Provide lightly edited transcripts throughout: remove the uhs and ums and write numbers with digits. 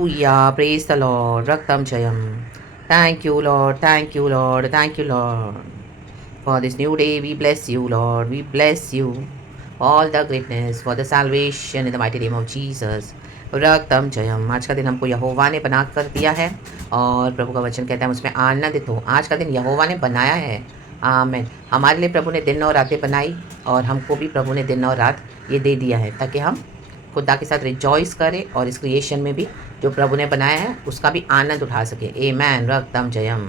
Hallelujah. Praise the Lord. Raktam Jayam. Thank you, Lord. Thank you, Lord. Thank you, Lord. For this new day, we bless you, Lord. We bless you. All the greatness for the salvation in the mighty name of Jesus. रक्तम Jayam. आज का दिन हमको यहोवा ने बना कर दिया है और प्रभु का वचन कहता है उसमें आनंदित हो। आज का दिन यहोवा ने बनाया है। आमीन। हमारे लिए प्रभु ने दिन और रातें बनाई और हमको भी प्रभु ने दिन और रात ये दे दिया है ताकि हम खुदा के साथ रिजॉइस करें और इस क्रिएशन में भी जो प्रभु ने बनाया है उसका भी आनंद उठा सके। आमेन। रक्तम जयम।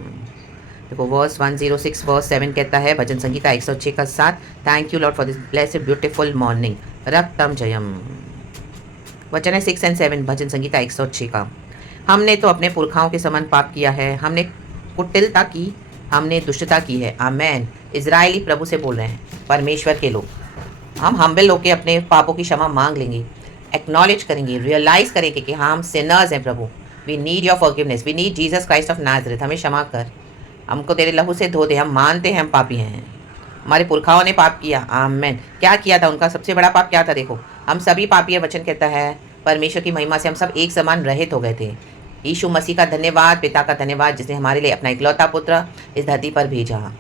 देखो वर्स 106 वर्स 7 कहता है भजन संगीता 106 का 7, thank you Lord for this blessed beautiful morning. रक्तम जयम। वचन है 6 और 7 भजन संगीता 106 का। हमने तो अपने पुरखाओं के समान पाप किया है, हमने कुटिलता की, हमने दुष्टता की है। आमेन। इजरायली प्रभु से बोल रहे हैं, परमेश्वर के लोग। हम हम्बल होकर अपने पापों की क्षमा मांग लेंगे, एक्नॉलेज करेंगे, रियलाइज करेंगे कि हाँ हम सिनर्स हैं प्रभु। We need your forgiveness, we need Jesus Christ of Nazareth. हमें क्षमा कर, हमको तेरे लहू से धो दे। हम मानते हैं हम पापी हैं, हमारे पुरखाओं ने पाप किया। आमेन। क्या किया था उनका सबसे बड़ा पाप क्या था? देखो हम सभी पापी है। वचन कहता है परमेश्वर की महिमा से हम सब एक समान रहित हो गए थे। यीशु मसीह का धन्यवाद, पिता का धन्यवाद जिसने हमारे लिए अपना इकलौता पुत्र इस धरती पर भेजा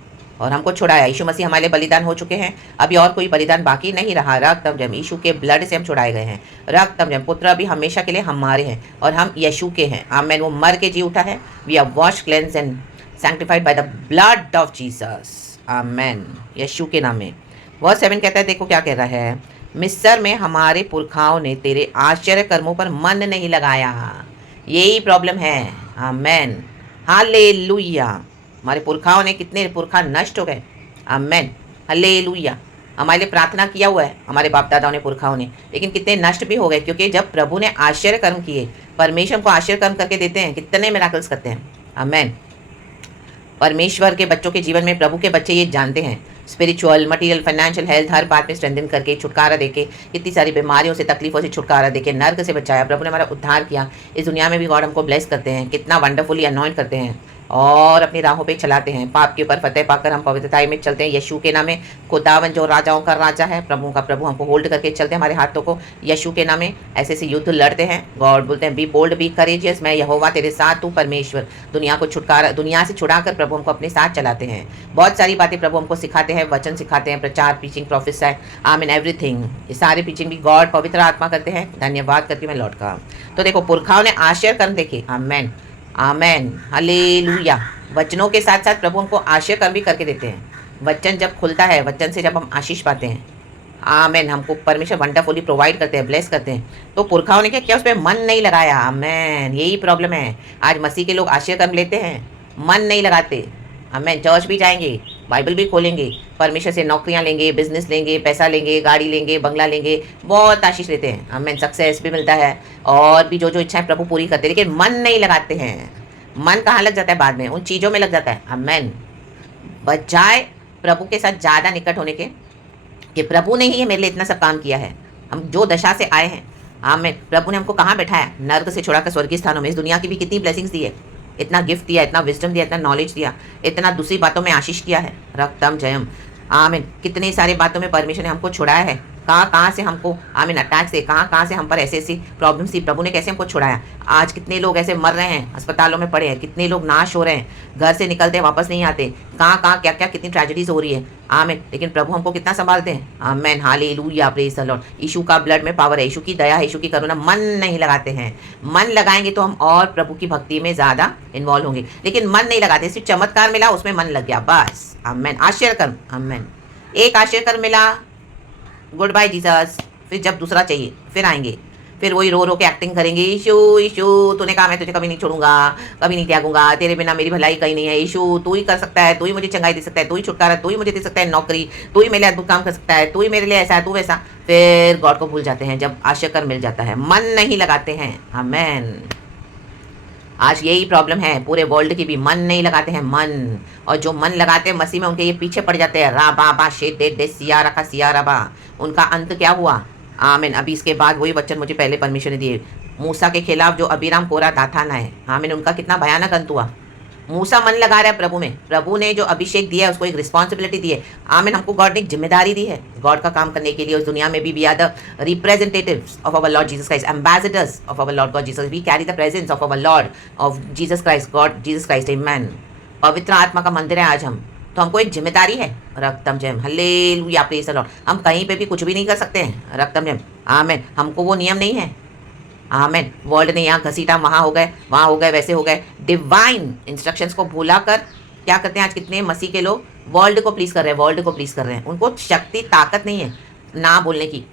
और हमको छुड़ाया। यीशु मसीह हमारे लिए बलिदान हो चुके हैं, अभी और कोई बलिदान बाकी नहीं रहा। रक्तम जम, यीशु के ब्लड से हम छुड़ाए गए हैं। रक्तम जम, पुत्र अभी हमेशा के लिए हमारे हैं और हम यीशु के हैं। आमेन। वो मर के जी उठा है। We are wash, cleanse and sanctified by the blood of Jesus. Amen. यीशु के नाम में। वर्स 7 कहता है, देखो क्या कह रहा है, मिस्र में हमारे पुरखाओं ने तेरे आश्चर्य कर्मों पर मन नहीं लगाया। यही प्रॉब्लम है। आमेन। हालेलुया। हमारे पुरखाओं ने, कितने पुरखा नष्ट हो गए। आमेन। हालेलुया। हमारे लिए प्रार्थना किया हुआ है हमारे बाप दादाओं ने, पुरखाओं ने, लेकिन कितने नष्ट भी हो गए। क्योंकि जब प्रभु ने आश्चर्य कर्म किए, परमेश्वर को आश्चर्य कर्म करके देते हैं, कितने मिराकल्स करते हैं। आमेन। परमेश्वर के बच्चों के जीवन में प्रभु के बच्चे ये जानते हैं, स्पिरिचुअल, मटेरियल, फाइनेंशियल, हेल्थ, हर बात में स्ट्रेंथन करके, छुटकारा देके, कितनी सारी बीमारियों से, तकलीफों से छुटकारा देके, नर्क से बचाया। प्रभु ने हमारा उद्धार किया। इस दुनिया में भी गॉड हमको ब्लेस करते हैं, कितना वंडरफुली अनॉइंट करते हैं और अपनी राहों पे चलाते हैं। पाप के ऊपर फतेह पाकर हम पवित्रता में चलते हैं। यीशु के नाम में खुदावन जो राजाओं का राजा है, प्रभु का प्रभु, हमको होल्ड करके चलते हैं हमारे हाथों को। यीशु के नाम में ऐसे ऐसे युद्ध लड़ते हैं। गॉड बोलते हैं बी बोल्ड, बी करेजियस, मैं यहोवा तेरे साथ, तू परमेश्वर। दुनिया को छुटकारा, दुनिया से छुड़ाकर प्रभु हमको अपने साथ चलाते हैं। बहुत सारी बातें प्रभु हमको सिखाते हैं, वचन सिखाते हैं, प्रचार, प्रीचिंग, प्रोफेसाई, आमीन, एवरीथिंग। ये सारे प्रीचिंग भी गॉड पवित्र आत्मा करते हैं। धन्यवाद करती मैं लॉर्ड का। तो देखो पुरखाओं ने आश्चर्य कर्म देखे। आमेन। आमेन। हालेलुया। वचनों के साथ साथ प्रभु हमको आश्चर्य कर्म भी करके देते हैं। वचन जब खुलता है, वचन से जब हम आशीष पाते हैं, आमेन, हमको परमेश्वर वंडरफुली प्रोवाइड करते हैं, ब्लेस करते हैं। तो पुरखाओं ने क्या किया? उस पर मन नहीं लगाया। आमेन। यही प्रॉब्लम है। आज मसीह के लोग आश्चर्य कर्म लेते हैं, मन नहीं लगाते। आमेन। चर्च भी जाएंगे, बाइबल भी खोलेंगे, परमेश्वर से नौकरियां लेंगे, बिजनेस लेंगे, पैसा लेंगे, गाड़ी लेंगे, बंगला लेंगे, बहुत आशीष लेते हैं। आमेन। सक्सेस भी मिलता है और भी जो इच्छाएं प्रभु पूरी करते हैं, लेकिन मन नहीं लगाते हैं। मन कहाँ लग जाता है? बाद में उन चीज़ों में लग जाता है। आमेन। बजाय प्रभु के साथ ज़्यादा निकट होने के, कि प्रभु ने ही मेरे लिए इतना सब काम किया है, हम जो दशा से आए हैं, आमेन, प्रभु ने हमको कहाँ बैठाया? नर्क से छुड़ाकर स्वर्गीय स्थानों में। इस दुनिया की भी कितनी ब्लेसिंग्स दी है, इतना गिफ्ट दिया, इतना विजडम दिया, इतना नॉलेज दिया, इतना दूसरी बातों में आशीष किया है। रक्तम जयम। आमीन। कितनी सारी बातों में परमेश्वर ने हमको छुड़ाया है। कहाँ से हमको, आमीन, अटैक से, कहाँ से हम पर ऐसी ऐसी प्रॉब्लम्स थी, प्रभु ने कैसे हमको छुड़ाया। आज कितने लोग ऐसे मर रहे हैं, अस्पतालों में पड़े हैं, कितने लोग नाश हो रहे हैं, घर से निकलते हैं वापस नहीं आते, कहाँ क्या क्या कितनी ट्रेजेडीज हो रही है। आमीन। लेकिन प्रभु हमको कितना संभालते हैं। आमीन। हालेलुया। Praise the Lord. यीशु का ब्लड में पावर है, यीशु की दया है, यीशु की करुणा। मन नहीं लगाते हैं। मन लगाएंगे तो हम और प्रभु की भक्ति में ज़्यादा इन्वॉल्व होंगे, लेकिन मन नहीं लगाते। सिर्फ चमत्कार मिला, उसमें मन लग गया, बस। आमीन। आश्चर्य कर्म। आमीन। एक आश्चर्य कर्म मिला, गुड बाय जीसस। फिर जब दूसरा चाहिए फिर आएंगे, फिर वही रो के एक्टिंग करेंगे। यीशु यीशु तूने कहा मैं तुझे कभी नहीं छोड़ूंगा, कभी नहीं त्यागूंगा, तेरे बिना मेरी भलाई कहीं नहीं है। यीशु तू ही कर सकता है, तू ही मुझे चंगाई दे सकता है, तू ही छुटकारा, तू ही मुझे दे सकता है नौकरी, तू ही मेरे लिए अद्भुत काम कर सकता है, तू ही मेरे लिए ऐसा है, तू वैसा। फिर गॉड को भूल जाते हैं जब आश्चर्य कर्म मिल जाता है, मन नहीं लगाते हैं। आमेन। आज यही प्रॉब्लम है पूरे वर्ल्ड की भी, मन नहीं लगाते हैं। मन, और जो मन लगाते हैं मसीह में, उनके ये पीछे पड़ जाते हैं। रा बा शे दे सिया रखा सिया रबा। उनका अंत क्या हुआ? आमीन। अभी इसके बाद वही वचन मुझे पहले परमेश्वर ने दिए, मूसा के खिलाफ जो अबीराम कोरा दाथाना है, आमीन, उनका कितना भयानक अंत हुआ। मूसा मन लगा रहा है प्रभु में, प्रभु ने जो अभिषेक दिया है उसको एक रिस्पॉन्सिबिलिटी दी है। आमीन। हमको गॉड ने एक जिम्मेदारी दी है गॉड का काम करने के लिए उस दुनिया में भी। We are the representatives of our Lord Jesus Christ, ambassadors of our Lord God Jesus. We carry the presence of our Lord of Jesus Christ, God Jesus Christ. Amen. पवित्र आत्मा का मंदिर है आज हम, तो हमको एक जिम्मेदारी है। रक्तम Jayam, hallelujah, praise the Lord. हम कहीं पे भी कुछ भी नहीं कर सकते हैं। रक्तम जयम, आमीन। हमको वो नियम नहीं है। आमीन। वर्ल्ड ने यहाँ घसीटा, वहाँ हो गए, वैसे हो गए। डिवाइन इंस्ट्रक्शंस को भूला कर क्या करते हैं आज कितने मसीह के लोग? वर्ल्ड को प्लीज कर रहे हैं, उनको शक्ति ताकत नहीं है ना बोलने की।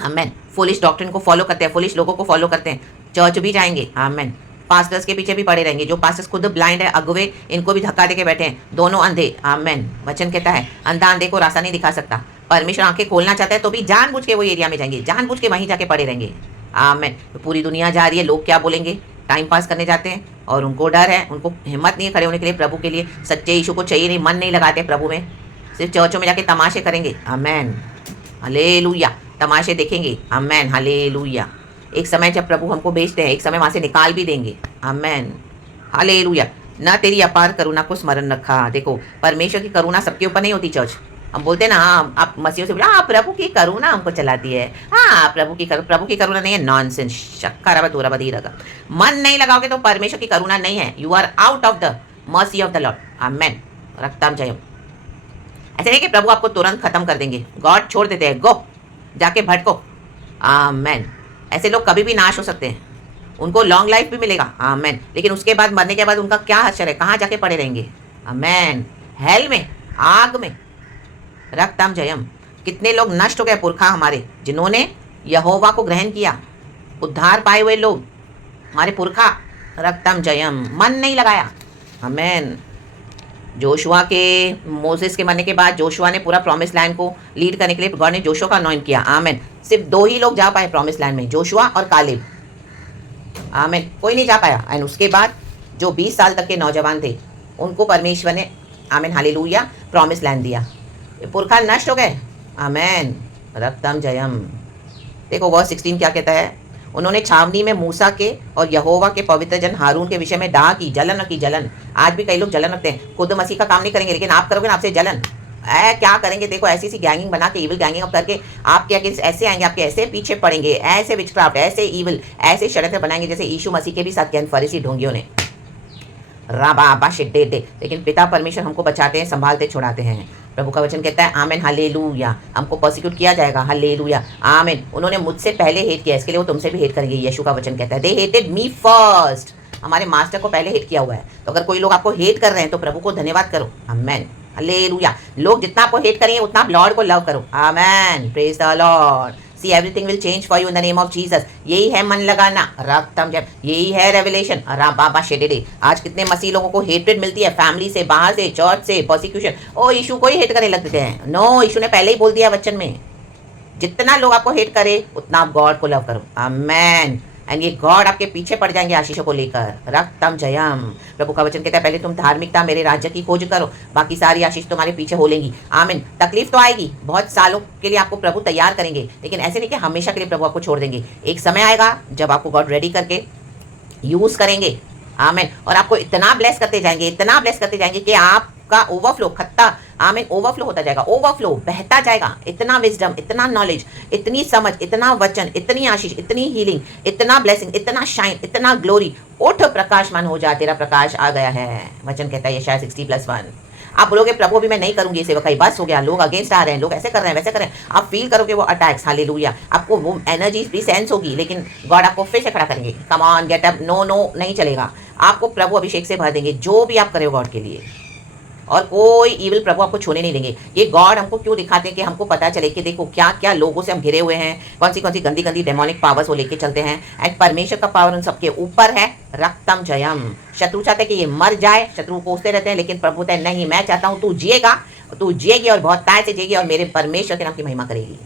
आमीन। फुलिश डॉक्ट्रिन को फॉलो करते हैं, फुलिश लोगों को फॉलो करते हैं, चर्च भी जाएंगे। आमीन। पास्टर्स के पीछे भी पड़े रहेंगे, जो पास्टर्स खुद ब्लाइंड है, अगुवे, इनको भी धक्का देके बैठे हैं, दोनों अंधे। आमीन। वचन कहता है अंधा अंधे को रास्ता नहीं दिखा सकता। परमेश्वर आंखें खोलना चाहता है तो भी जानबूझ के वो एरिया में जाएंगे, जानबूझ के वहीं जाके पड़े रहेंगे। आमीन। तो पूरी दुनिया जा रही है, लोग क्या बोलेंगे, टाइम पास करने जाते हैं और उनको डर है, उनको हिम्मत नहीं है खड़े होने के लिए प्रभु के लिए। सच्चे यीशु को चाहिए नहीं, मन नहीं लगाते प्रभु में, सिर्फ चर्चों में जाके तमाशे करेंगे। आमीन। हालेलुया, तमाशे देखेंगे। आमीन। हालेलुया। एक समय जब प्रभु हमको भेजते हैं, एक समय वहाँ से निकाल भी देंगे। आमीन। हालेलुया। ना तेरी अपार करुणा को स्मरण रखा। देखो, परमेश्वर की करुणा सबके ऊपर नहीं होती। चर्च हम बोलते हैं ना, हाँ, आप मसीहों से बोला हाँ प्रभु की करुणा हमको चलाती है, हाँ प्रभु की करुणा नहीं है। नॉनसेंस, शक्का दोरा बधी रखा। मन नहीं लगाओगे तो परमेश्वर की करुणा नहीं है। You are out of the mercy of the Lord. Amen. रक्तम जयम। ऐसे नहीं कि प्रभु आपको तुरंत खत्म कर देंगे, गॉड छोड़ देते हैं, गो जाके भटको। आमेन। ऐसे लोग कभी भी नाश हो सकते हैं, उनको लॉन्ग लाइफ भी मिलेगा। आमेन। लेकिन उसके बाद, मरने के बाद उनका क्या हश्र है, कहाँ जाके पड़े रहेंगे? आमेन। हेल में, आग में। रक्तम जयम। कितने लोग नष्ट हो गए पुरखा हमारे, जिन्होंने यहोवा को ग्रहण किया, उद्धार पाए हुए लोग हमारे पुरखा। रक्तम जयम, मन नहीं लगाया। आमेन। जोशुआ के, मोसेस के मरने के बाद जोशुआ ने पूरा प्रॉमिस लैंड को लीड करने के लिए गॉड ने जोशुआ का अनॉइंट किया। आमेन। सिर्फ 2 ही लोग जा पाए प्रॉमिस लैंड में, जोशुआ और कालेब। आमेन। कोई नहीं जा पाया। एंड उसके बाद जो 20 साल तक के नौजवान थे उनको परमेश्वर ने, आमेन हालेलुया, प्रॉमिस लैंड दिया। पुरखा नष्ट हो गए। आमेन। रक्तम जयम। देखो वर्स 16 क्या कहता है, उन्होंने छावनी में मूसा के और यहोवा के पवित्र जन हारून के विषय में डाह की, जलन की। जलन, आज भी कई लोग जलन रखते हैं, खुद मसीह का काम नहीं करेंगे लेकिन आप करोगे ना, आपसे जलन। क्या करेंगे? देखो ऐसी सी गैंगिंग बना के, इविल गैंगिंग अप करके आपके अगेंस्ट ऐसे आएंगे, आपके ऐसे पीछे पड़ेंगे, ऐसे विचक्राफ्ट, ऐसे इविल, ऐसे षड्यंत्र बनाएंगे जैसे यीशु मसीह के भी साथ किया फरीसी ढोंगियों ने। राबा शिड्डे। लेकिन पिता परमेश्वर हमको बचाते हैं, संभालते, छुड़ाते हैं। प्रभु का वचन कहता है आमेन हालेलुया, हमको प्रोसिक्यूट किया जाएगा। हालेलुया। आमेन। उन्होंने मुझसे पहले हेट किया, इसके लिए वो तुमसे भी हेट करेंगे। यीशु का वचन कहता है दे हेटेड मी फर्स्ट। हमारे मास्टर को पहले हेट किया हुआ है। तो अगर कोई लोग आपको हेट कर रहे हैं तो प्रभु को धन्यवाद करो। आमेन। हालेलुया। लोग जितना आपको हेट करेंगे उतना आप लॉर्ड को लव करो। Amen. Praise the Lord. See everything will change for you in the name of Jesus. यही है मन लगाना। रक्तम जब, यही है रेवलेशन। बाबा शेडेडे। आज कितने मसीह लोगों को हेटेड मिलती है, फैमिली से, बाहर से, चर्च से, प्रोसिक्यूशन। ओ यीशु को ही हेट करने लग देते हैं। नो, यीशु ने पहले ही बोल दिया वचन में, जितना लोग आपको हेट करे उतना आप गॉड को लव करो। आमेन। एंड ये गॉड आपके पीछे पड़ जाएंगे आशीषों को लेकर। रक्तम जयम। प्रभु का वचन कहता है पहले तुम धार्मिकता, मेरे राज्य की खोज करो, बाकी सारी आशीष तुम्हारे पीछे हो लेंगी। आमीन। तकलीफ तो आएगी, बहुत सालों के लिए आपको प्रभु तैयार करेंगे, लेकिन ऐसे नहीं कि हमेशा के लिए प्रभु आपको छोड़ देंगे। एक समय आएगा जब आपको गॉड रेडी करके यूज करेंगे। आमीन। और आपको इतना ब्लेस करते जाएंगे, इतना ब्लेस करते जाएंगे कि आपका ओवरफ्लो, खत्ता, आमीन, ओवरफ्लो होता जाएगा, ओवरफ्लो बहता जाएगा। इतना विजडम, इतना नॉलेज, इतनी समझ, इतना वचन, इतनी आशीष, इतनी हीलिंग, इतना ब्लेसिंग, इतना शाइन, इतना ग्लोरी। उठ प्रकाशमान हो जा, तेरा प्रकाश आ गया है। वचन कहता है यशायाह 60+1। आप बोलोगे प्रभु अभी मैं नहीं करूंगी इसे, वही बस हो गया, लोग अगेंस्ट आ रहे हैं, लोग ऐसे कर रहे हैं, वैसे कर रहे हैं। आप फील करोगे वो अटैक्स। हालेलुया। आपको वो एनर्जी भी सेंस होगी, लेकिन गॉड आपको फिर से खड़ा करेंगे। Come on, get up. No no, नहीं चलेगा। आपको प्रभु अभिषेक से भर देंगे, जो भी आप करो गॉड के लिए, और कोई इविल प्रभु आपको छूने नहीं देंगे। ये गॉड हमको क्यों दिखाते हैं कि हमको पता चले कि देखो क्या क्या लोगों से हम घिरे हुए हैं, कौन सी गंदी गंदी डेमोनिक पावर्स वो लेके चलते हैं। एंड परमेश्वर का पावर उन सबके ऊपर है। रक्तम जयम। शत्रु चाहते कि ये मर जाए, शत्रु कोसते रहते हैं, लेकिन प्रभु कहते हैं नहीं, मैं चाहता हूँ तू जिएगा, तू जिएगी और बहुत ताय से जिएगी और मेरे परमेश्वर के नाम की महिमा करेगी।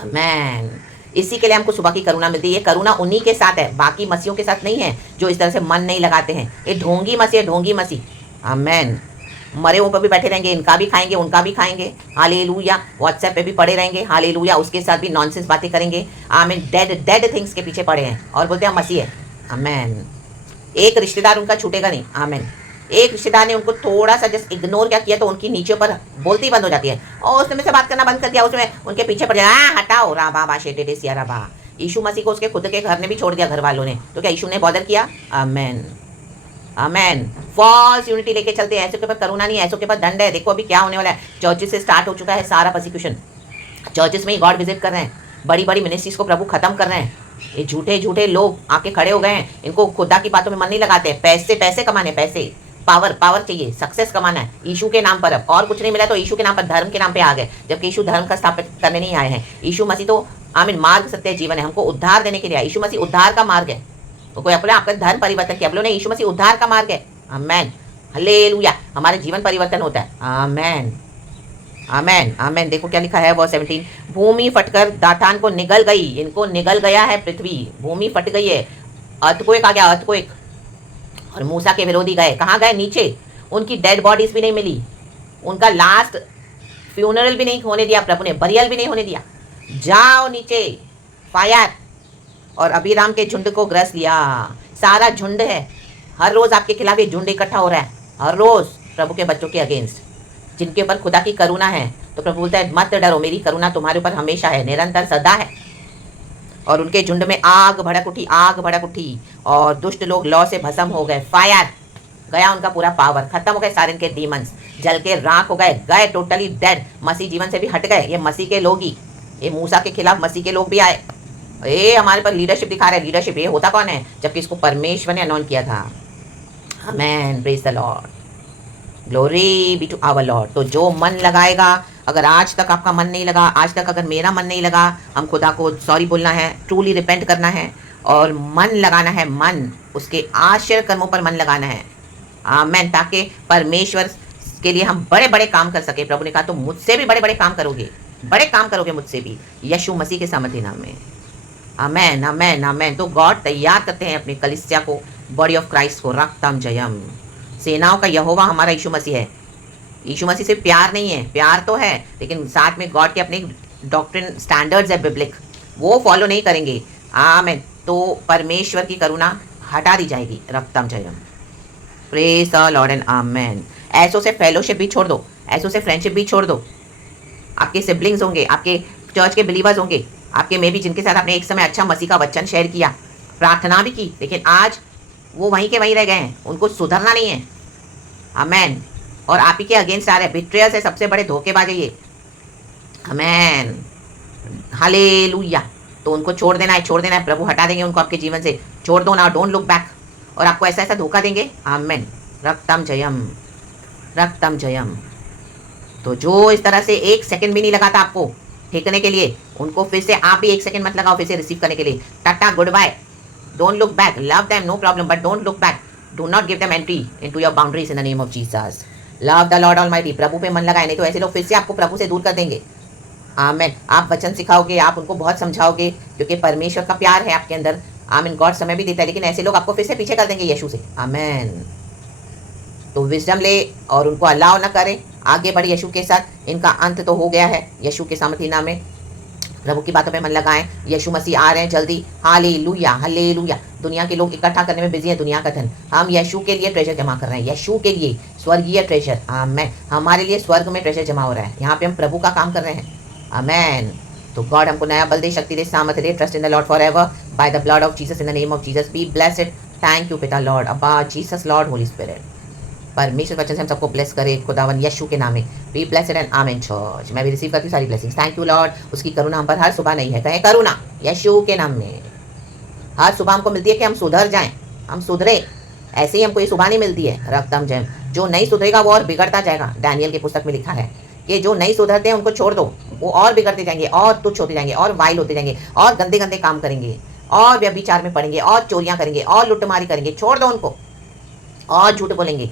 आमेन। इसी के लिए हमको सुबह की करुणा मिलती है। ये करुणा उन्हीं के साथ है, बाकी मसीहों के साथ नहीं है, जो इस तरह से मन नहीं लगाते हैं। ये ढोंगी मसीह है, ढोंगी मसीह। आमेन। मरे हुए पर भी बैठे रहेंगे, इनका भी खाएंगे, उनका भी खाएंगे। हालेलुया। व्हाट्सएप पे भी पड़े रहेंगे। हालेलुया। उसके साथ भी नॉनसेंस बातें करेंगे। आमीन। डेड थिंग्स के पीछे पड़े हैं और बोलते हैं मसीह है। आमेन। एक रिश्तेदार उनका छूटेगा नहीं। आमेन। एक रिश्तेदार ने उनको थोड़ा सा जस्ट इग्नोर क्या किया तो उनकी नीचे पर बोलती बंद हो जाती है, और उसने मुझसे बात करना बंद कर दिया, उसमें उनके पीछे पड़ जाए, हटाओ राबा बाशे टेटे सिया राबा। यीशु मसीह को उसके खुद के घर ने भी छोड़ दिया, घर वालों ने, तो क्या यीशु ने बॉदर किया? आमेन, आमेन। फॉल्स यूनिटी लेके चलते हैं, ऐसों के पास करुणा नहीं है, ऐसों के पास दंड है। देखो अभी क्या होने वाला है, चर्चेस से स्टार्ट हो चुका है सारा परसिक्यूशन, चर्चेस में ही गॉड विजिट कर रहे हैं, बड़ी बड़ी मिनिस्ट्रीज को प्रभु खत्म कर रहे हैं। ये झूठे झूठे लोग आके खड़े हो गए हैं, इनको खुदा की बातों में मन नहीं लगाते, पैसे पैसे कमाने, पैसे पावर पावर चाहिए, सक्सेस कमाना है यीशु के नाम पर। अब और कुछ नहीं मिला तो यीशु के नाम पर, धर्म के नाम पे आ गए, जबकि यीशु धर्म का स्थापित करने नहीं आए हैं। यीशु मसीह तो आमीन मार्ग सत्य जीवन है, हमको उद्धार देने के लिए। यीशु मसीह उद्धार का मार्ग है, तो कोई अपने आपका धर्म परिवर्तन किया, बोलो नहीं, यीशु मसीह उद्धार का मार्ग है। आमेन, हालेलुया। हमारे जीवन परिवर्तन होता है। आमेन, आमेन, आमेन। देखो क्या लिखा है वर्स 17, भूमि फटकर दातान को निगल गई, इनको निगल गया है पृथ्वी, भूमि फट गई है, अर्थक्वेक आ गया, अर्थक्वेक। और मूसा के विरोधी गए, कहाँ गए? नीचे। उनकी डेड बॉडीज भी नहीं मिली, उनका लास्ट फ्यूनरल भी नहीं होने दिया प्रभु ने, बरियल भी नहीं होने दिया। जाओ नीचे, फायर। और अबीराम के झुंड को ग्रस लिया, सारा झुंड है, हर रोज आपके खिलाफ ये झुंड इकट्ठा हो रहा है, हर रोज प्रभु के बच्चों के अगेंस्ट, जिनके ऊपर खुदा की करुणा है। तो प्रभु बोलता है मत डरो, मेरी करुणा तुम्हारे ऊपर हमेशा है, निरंतर सदा है। और उनके झुंड में आग भड़क उठी, आग भड़क उठी, और दुष्ट लोग लौ से भस्म हो गए, फायर गया उनका पूरा पावर, खत्म हो गए सारे इनके डीमंस, जल के राख हो गए, गए टोटली डेड, मसीह जीवन से भी हट गए। ये मसीह के लोग ही, ये मूसा के खिलाफ मसीह के लोग भी आए, ये हमारे पर लीडरशिप दिखा रहे हैं। लीडरशिप ये होता कौन है? जबकि इसको परमेश्वर ने अनॉइंट किया था। Amen, praise the Lord, glory be to our Lord. तो जो मन लगाएगा, अगर आज तक आपका मन नहीं लगा, आज तक अगर मेरा मन नहीं लगा, हम खुदा को सॉरी बोलना है, ट्रूली रिपेंट करना है और मन लगाना है, मन उसके आश्चर्य कर्मों पर मन लगाना है। आमेन, ताकि परमेश्वर के लिए हम बड़े बड़े काम कर सके। प्रभु ने कहा तो मुझसे भी बड़े बड़े काम करोगे, बड़े काम करोगे मुझसे भी, यीशु मसीह के सामर्थ्य नाम में। आमेन, आमेन, आमेन। तो गॉड तैयार करते हैं अपनी कलीसिया को, बॉडी ऑफ क्राइस्ट को, रक्तम जयम। सेनाओं का यहोवा हमारा यीशु मसीह है। यीशु मसीह से प्यार नहीं है, प्यार तो है, लेकिन साथ में गॉड के अपने डॉक्ट्रिन स्टैंडर्ड्स है बिब्लिक, वो फॉलो नहीं करेंगे। आमेन, तो परमेश्वर की करुणा हटा दी जाएगी। रक्तम Jayam, praise the Lord and आमेन। ऐसों से फेलोशिप भी छोड़ दो, ऐसों से फ्रेंडशिप भी छोड़ दो। आपके सिबलिंग्स होंगे, आपके चर्च के बिलीवर्स होंगे, आपके में भी, जिनके साथ आपने एक समय अच्छा मसीह का वचन शेयर किया, प्रार्थना भी की, लेकिन आज वो वहीं के वहीं रह गए हैं, उनको सुधरना नहीं है। आमेन। और आप ही के अगेंस्ट आ रहे हैं, बिट्रेयर्स है, सबसे बड़े धोखेबाज है ये। आमेन, हालेलुया। तो उनको छोड़ देना है, छोड़ देना है, प्रभु हटा देंगे उनको आपके जीवन से। छोड़ दो ना, डोंट लुक बैक। और आपको ऐसा ऐसा धोखा देंगे। आमेन, रक्तम जयम, रक्तम जयम। तो जो इस तरह से एक सेकंड भी नहीं लगा था आपको फेंकने के लिए, उनको फिर से आप भी एक सेकंड मत लगाओ फिर से रिसीव करने के लिए। Tata, goodbye, don't look back, love them, no problem, but don't look back, do not give them entry into your boundaries in the name of Jesus. Love the Lord almighty. प्रभु पे मन लगाए, नहीं तो ऐसे लोग फिर से आपको प्रभु से दूर कर देंगे। आमेन। आप वचन सिखाओगे, आप उनको बहुत समझाओगे, क्योंकि परमेश्वर का प्यार है आपके अंदर। आमीन, गॉड समय भी देता है, लेकिन ऐसे लोग आपको फिर से पीछे कर देंगे यीशु से। आमेन। तो विजडम ले और उनको अलाउ ना करें, आगे बढ़े यीशु के साथ। इनका अंत तो हो गया है यीशु के सामर्थ्य नाम में। प्रभु की बातों पे मन लगाएं, यीशु मसीह आ रहे हैं जल्दी। Hallelujah, hallelujah. दुनिया के लोग इकट्ठा करने में बिजी है दुनिया का धन, हम यीशु के लिए ट्रेजर जमा कर रहे हैं, यीशु के लिए स्वर्गीय ट्रेजर। आमेन। हमारे लिए स्वर्ग में ट्रेजर जमा हो रहा है, यहाँ पे हम प्रभु का काम कर रहे हैं। आमेन। तो गॉड हमको नया बल दे, शक्ति दे, सामर्थ्य दे। Trust in the Lord forever by the blood of Jesus, in the name of Jesus. Be blessed. Thank you पिता लॉर्ड, अब्बा, जीसस, लॉर्ड, होली स्पिरिट। परमेश्वर वचन से हम सबको ब्लेस करे खुदावन यीशु के नाम में। Be blessed and amen church. मैं भी रिसीव करती हूँ सारी ब्लेसिंग्स। थैंक यू लॉर्ड, उसकी करुणा हम पर हर सुबह नहीं है, कहें करुणा यीशु के नाम में। हर सुबह हमको मिलती है कि हम सुधर जाएं, हम सुधरे। ऐसे ही हमको ये सुबह नहीं मिलती है। रक्तम जयम। जो नहीं सुधरेगा वो और बिगड़ता जाएगा। डैनियल की पुस्तक में लिखा है कि जो नहीं सुधरते हैं उनको छोड़ दो, वो और बिगड़ते जाएंगे, और तुच्छ होते जाएंगे, और वाइल होते जाएंगे, और गंदे गंदे काम करेंगे, और व्यभिचार में पड़ेंगे, और चोरियां करेंगे, और लुटमारी करेंगे। छोड़ दो उनको, और झूठ बोलेंगे,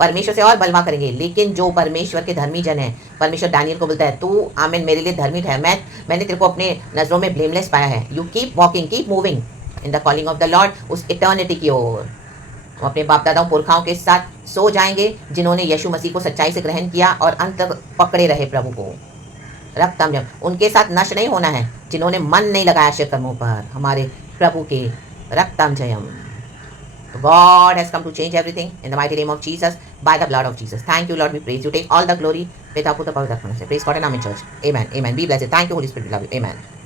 परमेश्वर से और बलवा करेंगे। लेकिन जो परमेश्वर के धर्मी जन है, परमेश्वर दानियल को बोलता है तू आमीन मेरे लिए धर्मी है, मैंने तेरे को अपने नजरों में ब्लेमलेस पाया है। You keep walking, keep moving in the calling of the Lord, उस इटर्निटी की ओर। हम अपने बाप दादाओं पुरखाओं के साथ सो जाएंगे, जिन्होंने यीशु मसीह को सच्चाई से ग्रहण किया और अंत तक पकड़े रहे प्रभु को। रक्तम जम। उनके साथ नष्ट नहीं होना है जिन्होंने मन नहीं लगाया कर्मों पर हमारे प्रभु के। रक्तम Jayam. God has come to change everything in the mighty name of Jesus by the blood of Jesus. Thank you, Lord. We praise you. Take all the glory. Praise God and Amen. Amen. Be blessed. Thank you, Holy Spirit. We love you. Amen.